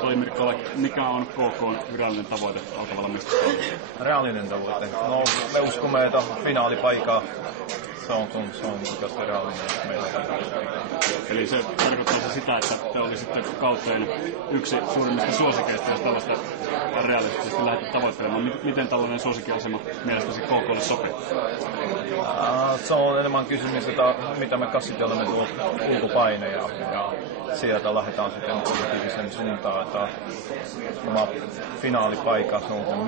Sali Mirkkola, mikä on KK:n virallinen tavoite alkavalla mestaruudella? Reaalinen tavoite? No, me uskomme, että finaalipaikka se on oikeastaan reaalinen meillä. Eli se tarkoittaa sitä, että te olisitte kauteen yksi suurimmista suosikeista, jos tällaista realistisesti lähdette tavoittelemaan. Miten tällainen suosikkiasema mielestäsi KK:lle sopii? Se on enemmän kysymys, että mitä me käsittelemme tuolta ulkopaine ja sieltä lähdetään sitten positiivisen suuntaan, että tämä finaalipaikka on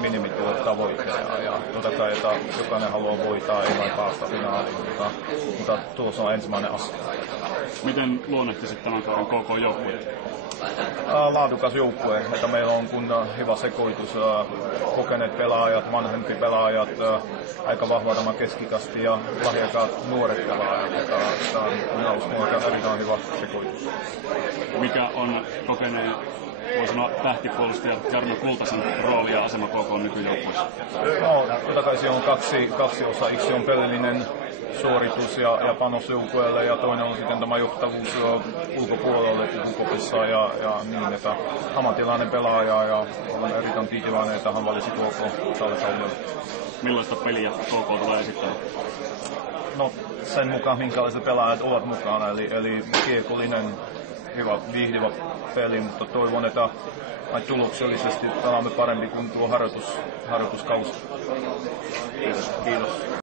minimi tavoite ja totta kai, että jokainen haluaa voittaa, ei vain päästä finaaliin, mutta tuossa on ensimmäinen asia. Miten luonnehtisit tämän kauden KK-joukkuetta? Laadukas joukkue, että meillä on hyvä sekoitus, kokeneet pelaajat, vanhempi pelaajat, aika vahva tämä keskikasti ja lahjakkaat nuoret pelaajat. Minä uskon, että erittäin hyvä sekoitus. Mikä on kokeneen, voi sanoa, tähtipuolustaja Jarno Kultasen rooli ja asema KK nykyjoukkueessa? No, totta kai se on kaksi osaa. Yksi on pelillinen suoritus ja panos joukkueelle ja toinen on sitten tämä johtavuus ulkopuolelle Kupopissa ja niin, että ammattilainen pelaaja ja olen erittäin tyytyväinen, että hän valisi KK tälle kaudelle. Millaista peliä KK tulee esittämään? No, sen mukaan minkälaiset pelaajat ovat mukana, eli kiekollinen, hyvä, viihdyvä peli, mutta toivon, että tuloksellisesti pelaamme paremmin kuin tuo harjoituskausi. Kiitos.